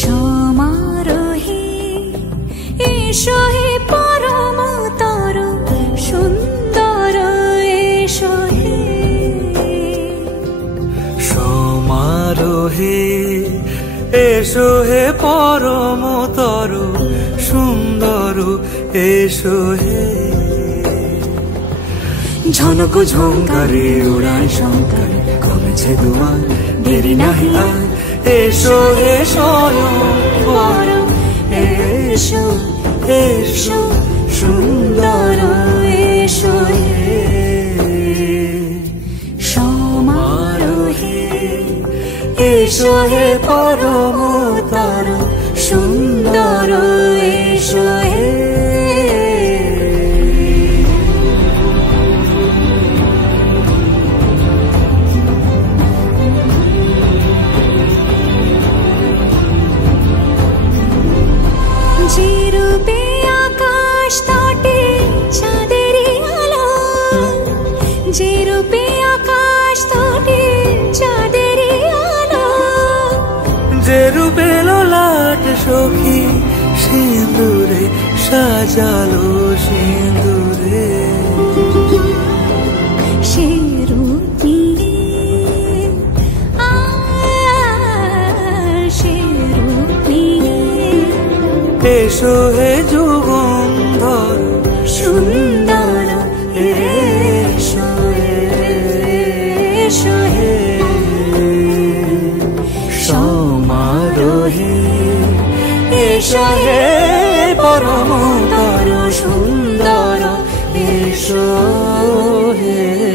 সমারোহে এসো হে পরমতর সুন্দর এসো হে। সমারোহে এসো হে পরমতর সুন্দর এসো হে। ঝনক ঝঙ্কারে উড়ায় শঙ্কর কমেছে দুয়ার দেরি নাহি আর। এসো হে স্বয়ংবর এসো এসো সুন্দর এসো হে। সমারোহে এসো হে পরমতর সুন্দর এসো হে। যে রূপে আকাশ তটে চাঁদেরই আলো, যে রূপে আকাশ তটে চাঁদেরই আলো, যে রূপে ললাট সখী সিঁদুরে সাজালো সিঁদুরে। সে রূপ নিয়ে সে রূপ নিয়ে এসো হে যুগন্ধর সুন্দর এসো এসো হে। সমারোহে এসো হে পরমতর সুন্দর এসো হে।